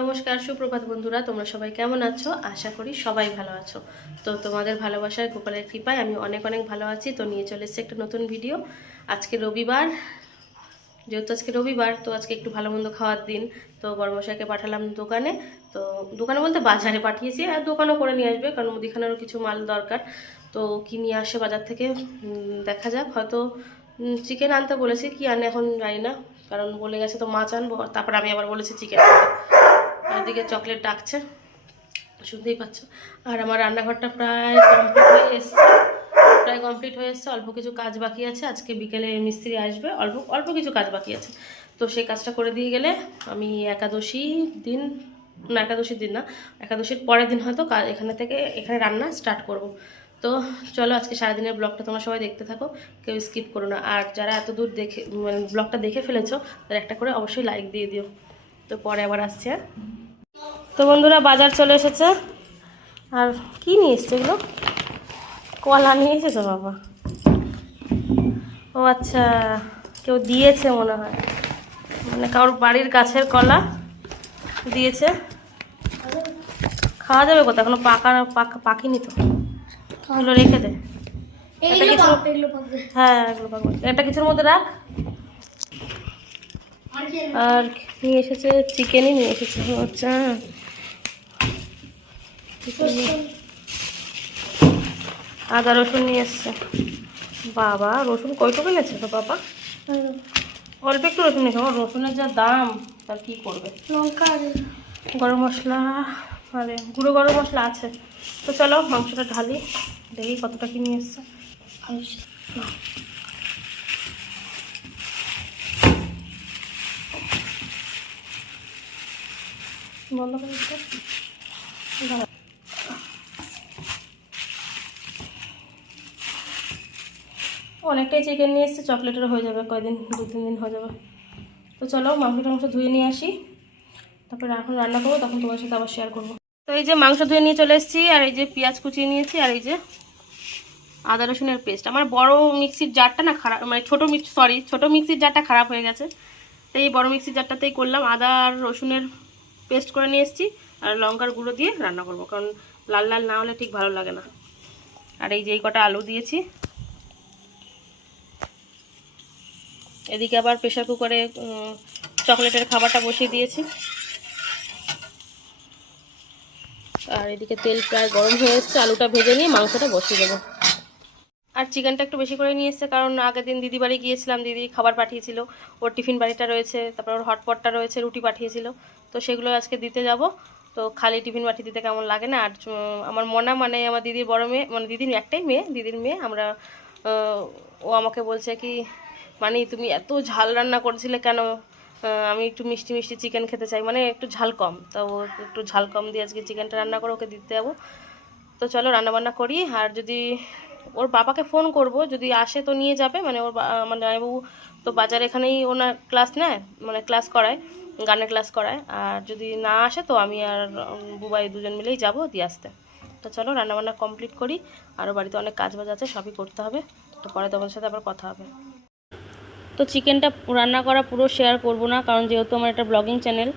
নমস্কার, সুপ্রভাত বন্ধুরা। তোমরা সবাই কেমন আছো? আশা করি সবাই ভালো আছো। তো তোমাদের ভালোবাসায়, গোপালের কৃপায় আমি অনেক অনেক ভালো আছি। তো নিয়ে চলে এসেছি একটা নতুন ভিডিও। আজকে রবিবার, যেহেতু আজকে রবিবার, তো আজকে একটু ভালো মন্দ খাওয়ার দিন। তো বড়মশাইকে পাঠালাম দোকানে। তো দোকানে বলতে বাজারে পাঠিয়েছি, আর দোকানও করে নিয়ে আসবে, কারণ মুদিখানারও কিছু মাল দরকার। তো কি নিয়ে আসে বাজার থেকে দেখা যাক। হয়তো চিকেন আনতে বলেছি, কি আনে এখন জানি না, কারণ বলে গেছে তো মাছ আনবো, তারপর আমি আবার বলেছি চিকেন। এদিকে চকলেট ডাকছে, শুনতেই পাচ্ছ। আর আমার রান্নাঘরটা প্রায় কমপ্লিট হয়ে এসছে। অল্প কিছু কাজ বাকি আছে, আজকে বিকেলে মিস্ত্রি আসবে, অল্প অল্প কিছু কাজ বাকি আছে। তো সেই কাজটা করে দিয়ে গেলে আমি একাদশীর দিন না, একাদশীর পরের দিন হয়তো এখানে রান্না স্টার্ট করব। তো চলো, আজকে সারাদিনের ব্লগটা তোমরা সবাই দেখতে থাকো, কেউ স্কিপ করো না। আর যারা এত দূর দেখে মানে ব্লগটা দেখে ফেলেছো, তারা একটা করে অবশ্যই লাইক দিয়ে দিও। তো পরে আবার আসছে। তো বন্ধুরা, বাজার চলে এসেছে। আর কি নিয়ে এসছে এগুলো? কলা নিয়ে এসেছে বাবা। ও আচ্ছা, কেউ দিয়েছে মনে হয়, মানে কারোর বাড়ির গাছের কলা দিয়েছে। খাওয়া যাবে কোথাও, এখনো পাকিনি তো। এগুলো রেখে দে। হ্যাঁ, এগুলো পাকবে। একটা কিছুর মধ্যে রাখ। আর নিয়ে এসেছে, চিকেনই নিয়ে এসেছে। আচ্ছা, আদা রসুন নিয়ে এসছে। বাবা, রসুন কয়টুকু এনেছে তো বাবা? অল্প একটু রসুন নিয়েছে। আমার রসুনের যা দাম, তার কি করবে। লঙ্কা, গরম মশলা, আরে গুঁড়ো গরম মশলা আছে। তো চলো মাংসটা ঢালি, দেখি কতটা কি নিয়ে এসছে। বন্ধ করে দিতে। অনেকটাই চিকেন নিয়ে এসছে, চকলেটেরও হয়ে যাবে, কয়দিন 2-3 দিন হয়ে যাবে। তো চলো মাংস ধুয়ে নিয়ে আসি, তারপরে এখন রান্না করবো, তখন তোমার সাথে আবার শেয়ার করবো। তো এই যে মাংস ধুয়ে নিয়ে চলে এসেছি, আর এই যে পেঁয়াজ কুচিয়ে নিয়েছি, আর এই যে আদা রসুনের পেস্ট। আমার বড় মিক্সির জারটা না খারাপ, মানে ছোটো মিক্সির জারটা খারাপ হয়ে গেছে। তো এই বড় মিক্সির জারটাতেই করলাম। আদা আর রসুনের পেস্ট করে নিয়ে এসেছি, আর লঙ্কার গুঁড়ো দিয়ে রান্না করবো, কারণ লাল লাল না হলে ঠিক ভালো লাগে না। আর এই যে এই কটা আলু দিয়েছি। এদিকে আবার প্রেশার কুকারে চকলেটের খাবারটা বসিয়ে দিয়েছি। আর এদিকে তেল প্রায় গরম হয়ে এসছে, আলুটা ভেজে নিয়ে মাংসটা বসিয়ে দেবো। আর চিকেনটা একটু বেশি করে নিয়ে এসছে, কারণ আগের দিন দিদি বাড়ি গিয়েছিলাম, দিদি খাবার পাঠিয়েছিল। ওর টিফিন বাড়িটা রয়েছে, তারপর ওর হটপটটা রয়েছে, রুটি পাঠিয়েছিল। তো সেগুলো আজকে দিতে যাব। তো খালি টিফিন বাটি দিতে কেমন লাগে না। আর আমার মনা, মানে আমার দিদির বড় মেয়ে, মানে দিদির একটাই মেয়ে, দিদির মেয়ে, আমরা ও আমাকে বলছে কি, মানে তুমি এত ঝাল রান্না করেছিলে কেন? আমি একটু মিষ্টি মিষ্টি চিকেন খেতে চাই, মানে একটু ঝাল কম। তো ও একটু ঝাল কম দিয়ে আজকে চিকেনটা রান্না করে ওকে দিতে যাবো। তো চলো রান্নাবান্না করি। আর যদি ওর বাবাকে ফোন করব, যদি আসে তো নিয়ে যাবে, মানে মানে জামাইবাবু তো বাজার এখানেই ওনার ক্লাস নেয়, মানে ক্লাস করায়, গানের ক্লাস করায়। আর যদি না আসে তো আমি আর বুবাই দুজন মিলেই যাব দিয়ে আসতে। তো চলো রান্নাবান্না কমপ্লিট করি, আরও বাড়িতে অনেক কাজ বাজ আছে, সবই করতে হবে। তো পরে তোমাদের সাথে আবার কথা হবে। তো চিকেনটা রান্না করা পুরো শেয়ার করব না, কারণ যেহেতু আমার একটা ব্লগিং চ্যানেল,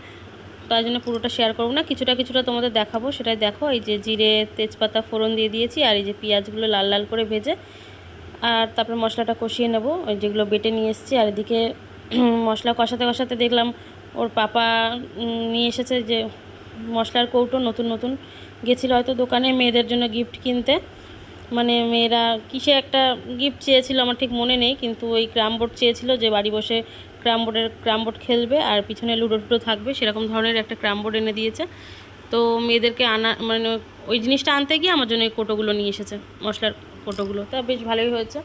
তাই জন্য পুরোটা শেয়ার করবো না, কিছুটা তোমাদের দেখাবো, সেটাই দেখো। এই যে জিরে তেজপাতা ফোড়ন দিয়ে দিয়েছি, আর এই যে পেঁয়াজগুলো লাল লাল করে ভেজে, আর তারপরে মশলাটা কষিয়ে নেব, ওই যেগুলো বেটে নিয়ে এসেছি। আর এদিকে মশলা কষাতে কষাতে দেখলাম ওর পাপা নিয়ে এসেছে যে মশলার কৌটো, নতুন নতুন গেছিলো হয়তো দোকানে মেয়েদের জন্য গিফট কিনতে, মানে মেয়েরা কিসে একটা গিফট চেয়েছিল আমার ঠিক মনে নেই, কিন্তু ওই ক্রাম বোর্ড চেয়েছিল, যে বাড়ি বসে ক্রাম বোর্ড খেলবে আর পিছনে লুডো টুডো থাকবে, সেরকম ধরনের একটা ক্রাম বোর্ড এনে দিয়েছে। তো মেয়েদেরকে আনা, মানে ওই জিনিসটা আনতে গিয়ে আমার জন্য এই কোটোগুলো নিয়ে এসেছে, মশলার কোটোগুলো। তা বেশ ভালোই হয়েছে,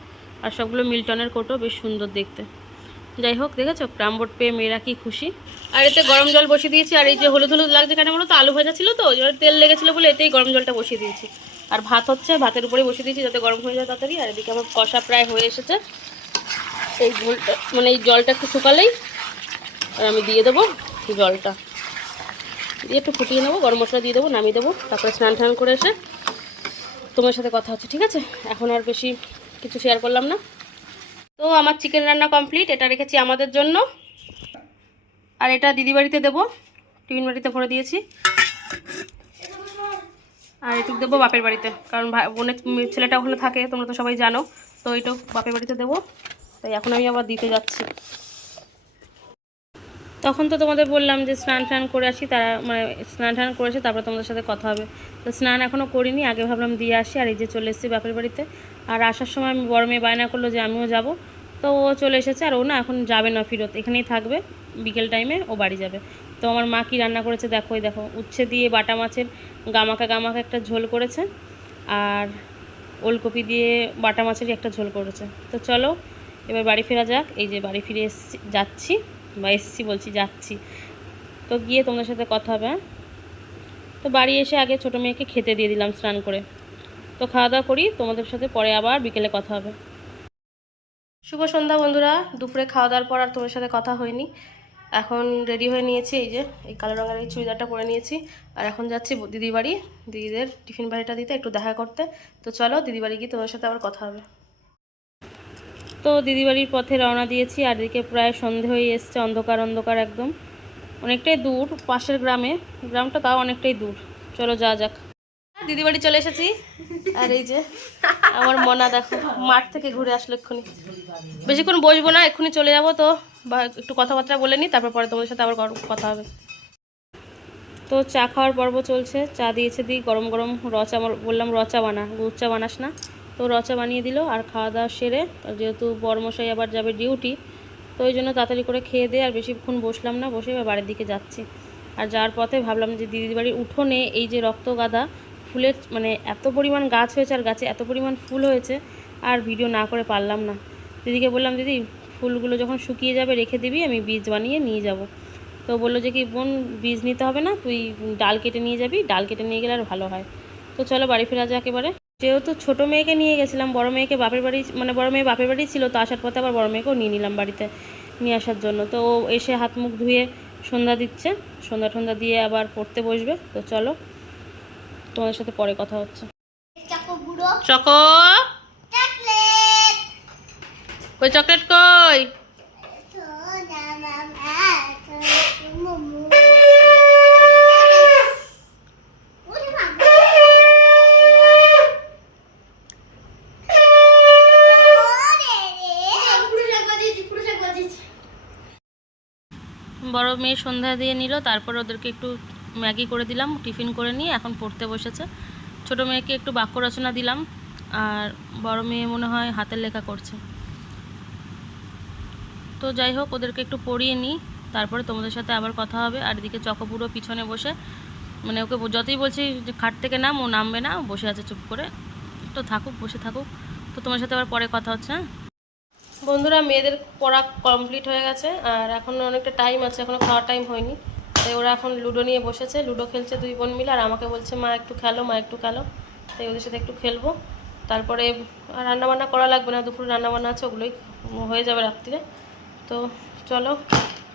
আর সবগুলো মিল্টনের কোটো, বেশ সুন্দর দেখতে। যাই হোক, দেখেছো ক্রাম বোর্ড পেয়ে মেয়েরা কি খুশি। আর এতে গরম জল বসিয়ে দিয়েছি, আর এই যে হলুদ হলুদ লাগছে কেন বলো তো, আলু ভাজা ছিল তো, এবার তেল লেগেছিলো বলে এতেই গরম জলটা বসিয়ে দিয়েছি। আর ভাত হচ্ছে, ভাতের উপরে বসিয়ে দিয়েছি যাতে গরম হয়ে যায় তাড়াতাড়ি। আর এদিকে আমার কষা প্রায় হয়ে এসেছে। এই ঝোলটা, মানে এই জলটা একটু শুকালেই আর আমি দিয়ে দেবো জলটা দিয়ে একটু ফুটিয়ে নেবো, গরম মশলা দিয়ে দেবো, নামিয়ে দেবো, তারপরে স্নান টান করে এসে তোমার সাথে কথা হচ্ছে, ঠিক আছে? এখন আর বেশি কিছু শেয়ার করলাম না। তো আমার চিকেন রান্না কমপ্লিট, এটা রেখেছি আমাদের জন্য, আর এটা দিদি বাড়িতে দেবো, টিফিন বাড়িতে ভরে দিয়েছি। আর এটুকু দেবো বাপের বাড়িতে, কারণ বোনের ছেলেটা ওখানে থাকে, তোমরা তো সবাই জানো। তো এইটুকু বাপের বাড়িতে দেবো, তাই এখন আমি আবার দিতে যাচ্ছি। তখন তো তোমাদের বললাম যে স্নান টান করে আসি, তারা মানে স্নান টান করেছে, তারপর তোমাদের সাথে কথা হবে। তো স্নান এখনও করিনি, আগে ভাবলাম দিয়ে আসি। আর এই যে চলে এসেছি বাপের বাড়িতে। আর আসার সময় আমি বড় মেয়ে বায়না করলো যে আমিও যাব, তো ও চলে এসেছে। আর ও না এখন যাবে না ফিরত, এখানেই থাকবে, বিকেল টাইমে ও বাড়ি যাবে। তো আমার মা কী রান্না করেছে দেখো, দেখো উচ্ছে দিয়ে বাটা মাছের গামাকা গামাকা একটা ঝোল করেছে, আর ওলকপি দিয়ে বাটা মাছেরই একটা ঝোল করেছে। তো চলো এবার বাড়ি ফেরা যাক। এই যে বাড়ি ফিরে যাচ্ছি, বা এসছি বলছি, যাচ্ছি। তো গিয়ে তোমাদের সাথে কথা হবে। হ্যাঁ, তো বাড়ি এসে আগে ছোটো মেয়েকে খেতে দিয়ে দিলাম স্নান করে। তো খাওয়া দাওয়া করি, তোমাদের সাথে পরে আবার বিকেলে কথা হবে। শুভ সন্ধ্যা বন্ধুরা। দুপুরে খাওয়া দাওয়ার পর আর তোমার সাথে কথা হয়নি। এখন রেডি হয়ে নিয়েছি, এই যে এই কালো রঙের এই চুড়িদারটা পরে নিয়েছি। আর এখন যাচ্ছি দিদির বাড়ি, দিদিদের টিফিন বাড়িটা দিতে, একটু দেখা করতে। তো চলো দিদি বাড়ি গিয়ে তোমার সাথে আবার কথা হবে। তো দিদি বাড়ির পথে রওনা দিয়েছি, আর এদিকে প্রায় সন্ধে হয়ে এসছে, অন্ধকার অন্ধকার একদম। অনেকটাই দূর, পাশের গ্রামটা তাও অনেকটাই দূর। চলো যা যাক। দিদি বাড়ি চলে এসেছি। আর এই যে আমার মনা দেখো, মাঠ থেকে ঘুরে আসলো এক্ষুনি। বেশিক্ষণ বসবো না, এক্ষুনি চলে যাবো। তো বা একটু কথাবার্তা বলে নিই, তারপর পরে তোমাদের সাথে আবার কথা হবে। তো চা খাওয়ার পর্ব চলছে। চা দিয়েছে দিই, গরম গরম রচা, বললাম রচা বানা, দুধ চা বানাস না। তো রচা বানিয়ে দিল। আর খাওয়া দাওয়া সেরে, যেহেতু বড়মশাই আবার যাবে ডিউটি, তো ওই জন্য তাড়াতাড়ি করে খেয়ে দিয়ে আর বেশিক্ষণ বসলাম না, বসে এবার বাড়ির দিকে যাচ্ছি। আর যাওয়ার পথে ভাবলাম যে দিদির বাড়ির উঠোনে এই যে রক্তগাঁদা ফুলের মানে এত পরিমাণ গাছ হয়েছে, আর গাছে এত পরিমাণ ফুল হয়েছে, আর ভিডিও না করে পারলাম না। দিদিকে বললাম, দিদি ফুলগুলো যখন শুকিয়ে যাবে রেখে দিবি, আমি বীজ বানিয়ে নিয়ে যাব। তো বললো যে কি বোন, বীজ নিতে হবে না, তুই ডাল কেটে নিয়ে যাবি, ডাল কেটে নিয়ে গেলে আর ভালো হয়। তো চলো বাড়ি ফেরা যাক এবারে। যেহেতু ছোটো মেয়েকে নিয়ে গেছিলাম, বড় মেয়েকে বাপের বাড়ি, মানে বড় মেয়ে বাপের বাড়ি ছিল, তো আসার পথে আবার বড় মেয়েকেও নিয়ে নিলাম বাড়িতে নিয়ে আসার জন্য। তো ও এসে হাত মুখ ধুয়ে সন্ধ্যা দিচ্ছে, সন্ধ্যা দিয়ে আবার পড়তে বসবে। তো চলো তোমাদের সাথে পরে কথা হচ্ছে। চকো কই, চকলেট কই? বড় মেয়ে সন্ধ্যা দিয়ে নিল, তারপর ওদেরকে একটু ম্যাগি করে দিলাম, টিফিন করে নিয়ে এখন পড়তে বসেছে। ছোটো মেয়েকে একটু বাক্য রচনা দিলাম, আর বড় মেয়ে মনে হয় হাতের লেখা করছে। তো যাই হোক, ওদেরকে একটু পড়িয়ে নিই, তারপরে তোমাদের সাথে আবার কথা হবে। আর এদিকে চকোপুরো পিছনে বসে, মানে ওকে যতই বলছি যে খাট থেকে নাম, ও নামবে না, বসে আছে চুপ করে। তো থাকুক, বসে থাকুক। তো তোমার সাথে আবার পরে কথা হচ্ছে। হ্যাঁ বন্ধুরা, মেয়েদের পড়া কমপ্লিট হয়ে গেছে, আর এখন অনেকটা টাইম আছে, এখনও খাওয়ার টাইম হয়নি। তাই ওরা এখন লুডো নিয়ে বসেছে, লুডো খেলছে দুই বোন মিলে। আর আমাকে বলছে মা একটু খেলো, মা একটু খেলো। তাই ওদের সাথে একটু খেলবো। তারপরে রান্নাবান্না করা লাগবে না, দুপুরে রান্নাবান্না আছে, ওগুলোই হয়ে যাবে রাত্রিরে। তো চলো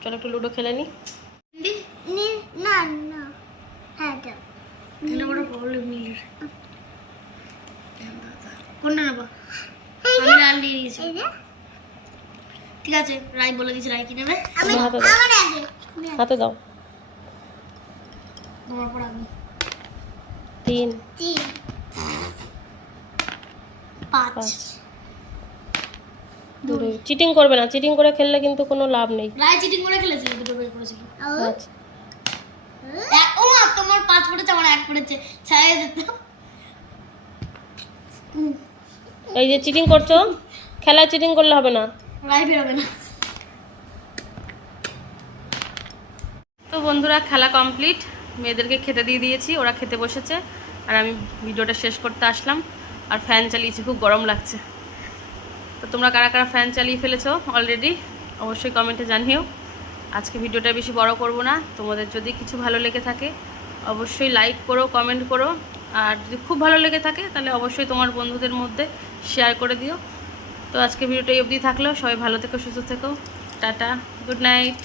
চলো একটু লুডো খেলে নিই। ঠিক আছে, রাই বলে দিয়েছি, রাই কি নেবে? হাতে দাও। 3 5 চিটিং করবে না, চিটিং করে খেললে কিন্তু কোনো লাভ নেই। রাই চিটিং করে খেলেছিল, দুটো বের করেছিল। আচ্ছা ও মা, তোমার 5 পড়েছে, আমার 1 পড়েছে, ছায়া যেত। এই যে চিটিং করছো, খেলায় চিটিং করলে হবে না, রাই বেরোবে না। তো বন্ধুরা, খেলা কমপ্লিট, মেয়েদেরকে খেতে দিয়ে দিয়েছি, ওরা খেতে বসেছে। আর আমি ভিডিওটা শেষ করতে আসলাম, আর ফ্যান চালিয়েছি, খুব গরম লাগছে। তো তোমরা কারা কারা ফ্যান চালিয়ে ফেলেছো অলরেডি, অবশ্যই কমেন্টে জানিও। আজকে ভিডিওটা বেশি বড় করব না। তোমাদের যদি কিছু ভালো লেগে থাকে অবশ্যই লাইক করো, কমেন্ট করো। আর যদি খুব ভালো লেগে থাকে তাহলে অবশ্যই তোমার বন্ধুদের মধ্যে শেয়ার করে দিও। তো আজকে ভিডিওটা এই অবধি থাকলো। সবাই ভালো থেকো, সুস্থ থেকো, টাটা, গুড নাইট।